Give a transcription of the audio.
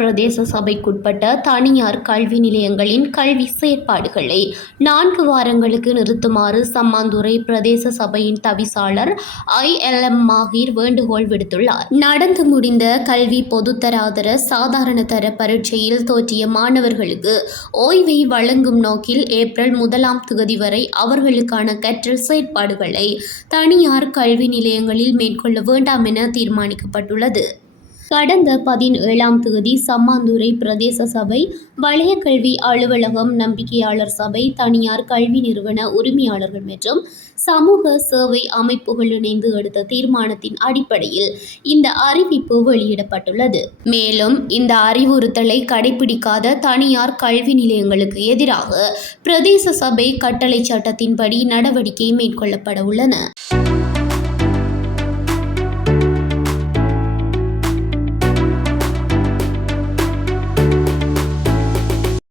பிரதேச சபைக்குட்பட்ட தனியார் கல்வி நிலையங்களின் கல்வி செயற்பாடுகளை 4 வாரங்களுக்கு நிறுத்துமாறு சம்மாந்துறை பிரதேச சபையின் தவிசாளர் ILM மாஹீர் வேண்டுகோள் விடுத்துள்ளார். நடந்து முடிந்த கல்வி பொதுத்தராதர சாதாரண தர பரீட்சையில் தோற்றிய மாணவர்களுக்கு ஓய்வை வழங்கும் நோக்கில் ஏப்ரல் 1ஆம் தேதி வரை அவர்களுக்கான கற்றல் செயற்பாடுகளை தனியார் கல்வி நிலையங்களில் மேற்கொள்ள வேண்டாம் என தீர்மானிக்கப்பட்டுள்ளது. கடந்த 17ஆம் தேதி சம்மாந்துறை பிரதேச சபை, வலய கல்வி அலுவலகம், நம்பிக்கையாளர் சபை, தனியார் கல்வி நிறுவன உரிமையாளர்கள் மற்றும் சமூக சேவை அமைப்புகள் இணைந்து எடுத்த தீர்மானத்தின் அடிப்படையில் இந்த அறிவிப்பு வெளியிடப்பட்டுள்ளது. மேலும் இந்த அறிவுறுத்தலை கடைபிடிக்காத தனியார் கல்வி நிலையங்களுக்கு எதிராக பிரதேச சபை கட்டளை சட்டத்தின்படி நடவடிக்கை மேற்கொள்ளப்பட உள்ளன.